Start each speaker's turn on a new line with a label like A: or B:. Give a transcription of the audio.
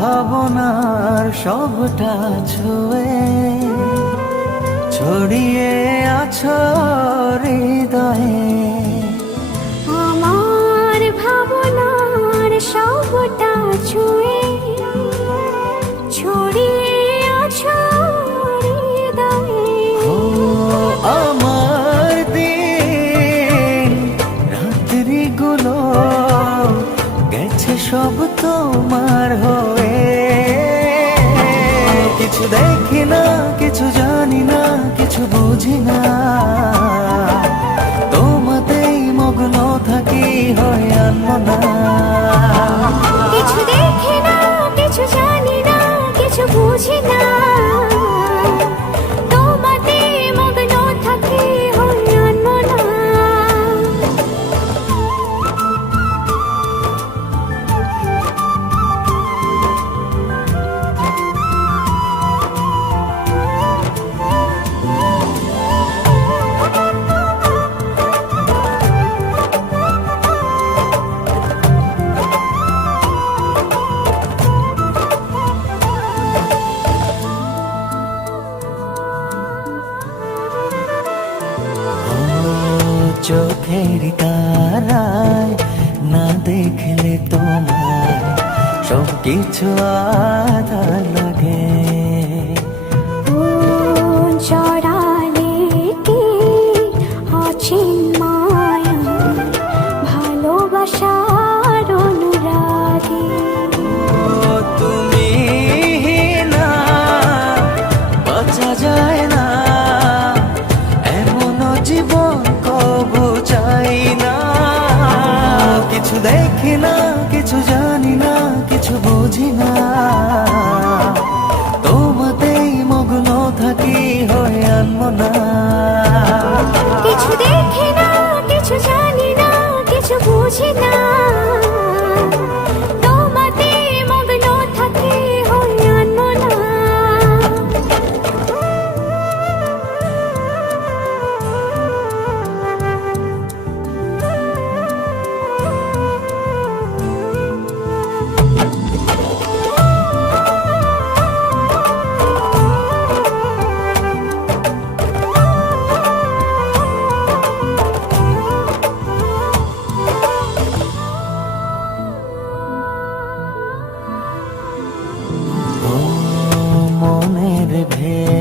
A: ভাবনার সবটা ছুঁয়ে ছড়িয়ে আছো হৃদয়ে।
B: আমার ভাবনার সবটা ছুঁয়ে ছড়িয়ে আছো হৃদয়ে।
A: ও আমার দিন রাত্রিগুলো গেছে সব তোমার হয়ে। কিছু দেখি না কিছু জানি না কিছু বুঝি না। চোখের তারায় না দেখলে তোমার সব কিছু আধা লাগে।
B: জড়ালে
A: বুঝি না তোমাতেই মগ্ন থাকি হয়ে আনমো না।
B: কিছু দেখি না, কিছু জানি না, কিছু বুঝি না।